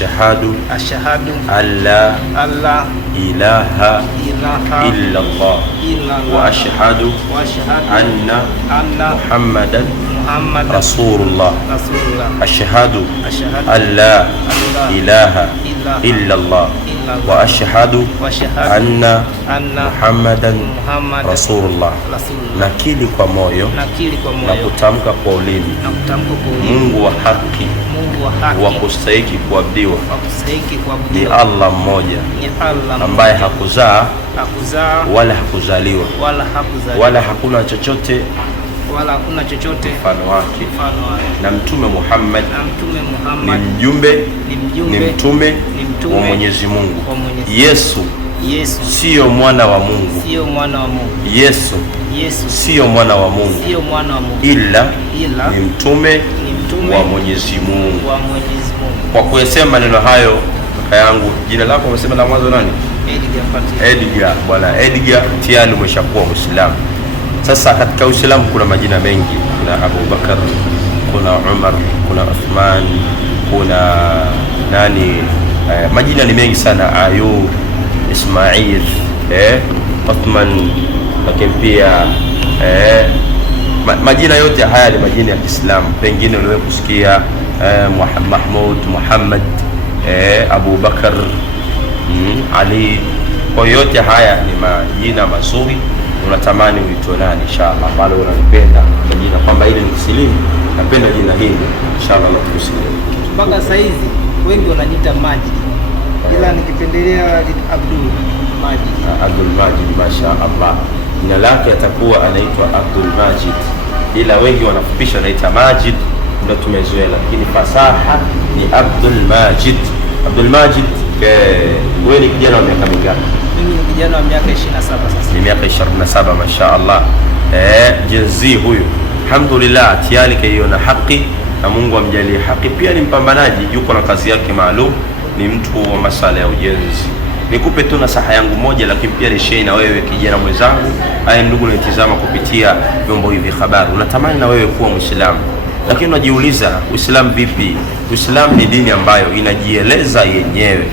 ashhadu alla ilaha illa Allah wa ashhadu anna Muhammadan Rasulullah. Ashhadu alla ilaha illa Allah wa ashhadu anna Muhammadan Rasulullah. Nakili kwa moyo na kutamka kwa ulimi Mungu wa haki wa kustahiki kuabudiwa ni Allah mmoja ambaye hakuzaa wala hakuzaliwa wala hakuna chochote mfano wake, na Mtume Muhammad ni mjumbe ni mtume wa Mwenyezi Mungu. Yesu sio mwana wa Mungu. Yesu sio mwana wa Mungu, ila ni mtume wa Mwenyezi Mungu. Kwa kusema maneno hayo, kaka yangu, jina lako umesema la mwanzo nani? Edgar. Bwana Edgar, tayari umeshakuwa Muislamu. Sasa katika Uislamu kuna majina mengi, kuna Abu Bakar, kuna Umar, kuna Uthman, kuna nani, majina ni mengi sana, Ayub, Ismail, Uthman, lakini pia majina yote haya ni majina ya Kiislamu. Pengine uliwahi kusikia Mahmud, Muhammad, Abu Bakar, Ali. Kwa yote haya ni majina mazuri, unatamani uitwe nani inshallah, bado unalipenda jina kwamba ile ni Muslimu, napenda jina hili inshallah la Muslimu. Mpaka sasa hizi wengi wananiita Majid, ila nikipendelea Abdul Majid. Mashaallah, jina lake atakuwa anaitwa Abdul Majid, ila wengi wanafupisha wanaita Majid, ndio tumezoea, lakini fasaha ni Abdul Majid. Abdul Majid, wewe ni kijana wa miaka mingapi? Mimi ni kijana wa miaka 27 sasa. Ni miaka 27, mashaallah. Jenzi huyu alhamdulillah tayari kaiona haki na Mungu amjalie haki. Pia ni mpambanaji, yuko na kazi yake maalum, ni mtu wa masala ya ujenzi. Nikupe tu nasaha yangu moja, lakini pia nishare na wewe kijana mwenzangu, haya ndugu unatizama kupitia vyombo hivi habari, unatamani na wewe kuwa Muislamu, lakini unajiuliza Uislamu vipi? Uislamu ni dini ambayo inajieleza yenyewe.